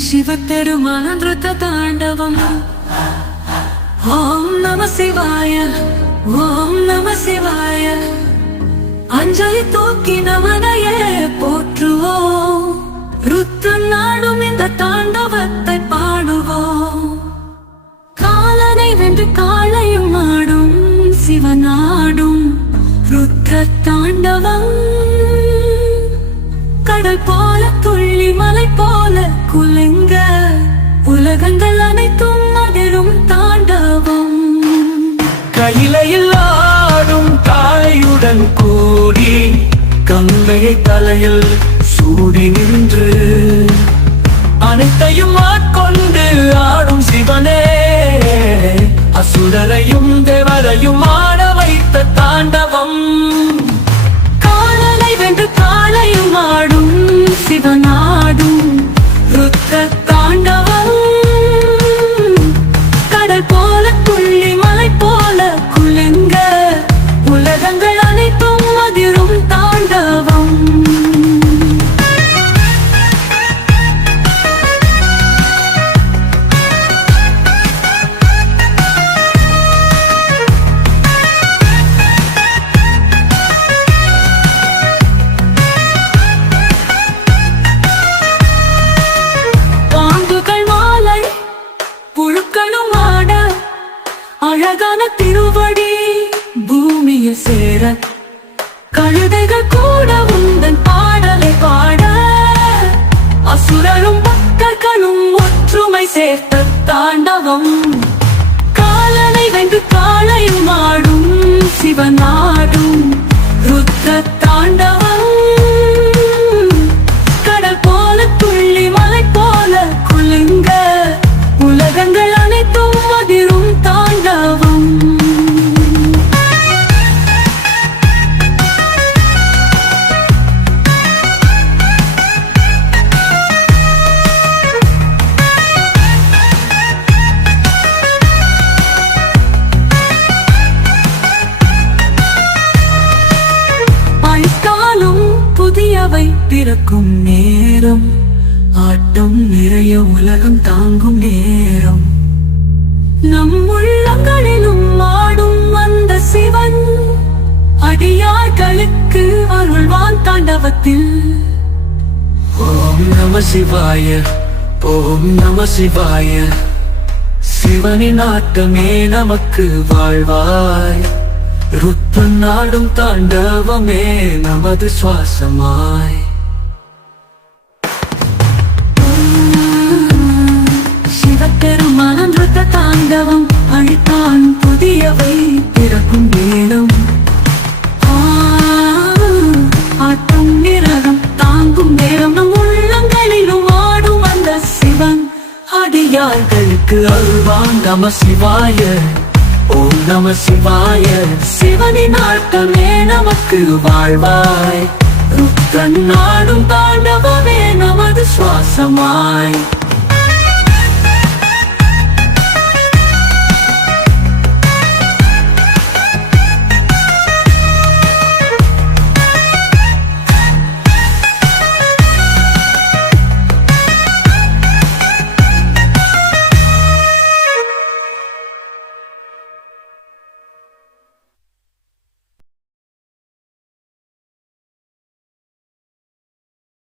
शिवपेरुमान नृत्य तांडवम ओम नमः शिवाय ओम नमः शिवाय अंजलि तूकी नमनये पोற்றுவோம் ருத்ரன் நாடும் இந்த தாண்டவத்தை பாடுவோம் காலனை வென்று காளையும் ஆடும் சிவனாடும் ருத்ர தாண்டவம் கடல் போல துள்ளி மலை போல குலுங்க உலகங்கள் அனைத்தும் அதிரும் தாண்டவம் கையிலையில் ஆடும் காளையுடன் கூடி கங்கையை தலையில் சூடி நின்று அனைத்தையும் ஆட்கொண்டு ஆடும் சிவனே அசுரரையும் தேவரையும் ஆட வைத்த தாண்டவம் காலனை வென்று காளையும் ஆடும் சிவனாடும் ருத்ர தாண்டவம் கடல் போல துள்ளி மலை போல குலுங்க உலகங்கள் அனைத்தும் அதிரும் தாண்டவம் அழகான திருவடி பூமியில் சேர கழுதைகள் கூட உந்தன் பாடலை பாட அசுரரும் பக்தர்களும் ஒற்றுமை சேர்த்த தாண்டவம் காலனை வென்று காளையும் ஆடும் சிவனாடும் ருத்ர தாண்டவம் கடல் போல துள்ளி மலை போல குலுங்க உலகங்கள் அனைத்தும் அதிரும் தாண்டவம் பைக்காலும் புதியவை பிறக்கும் நேரம் ஆட்டம் நிறைய உலகம் தாங்கும் நேரம் நம் உள்ளங்களிலும் ஆடும் அந்த சிவன் அடியார்களுக்கு அருள்வான் தாண்டவத்தில் ஓம் நம சிவாய ஓம் நம சிவாய சிவனின் ஆட்டமே நமக்கு வாழ்வாய் ருத்ரன் நாடும் தாண்டவமே நமது சுவாசமாய் சிவபெருமான் ருத்ர தாண்டவம் அழித்தான் புதியவை பிறக்கும் நேரம் ஆட்டம் நிறகம் தாங்கும் நேரம் நம் உள்ளங்களிலும் ஆடும் அந்த சிவன் அடியார்களுக்கு அருள்வான் நம சிவாய ஓம் நம சிவாய சிவனின் ஆட்டமே நமக்கு வாழ்வாய் ருத்ரன் நாடும் தாண்டவமே நமது சுவாசமாய்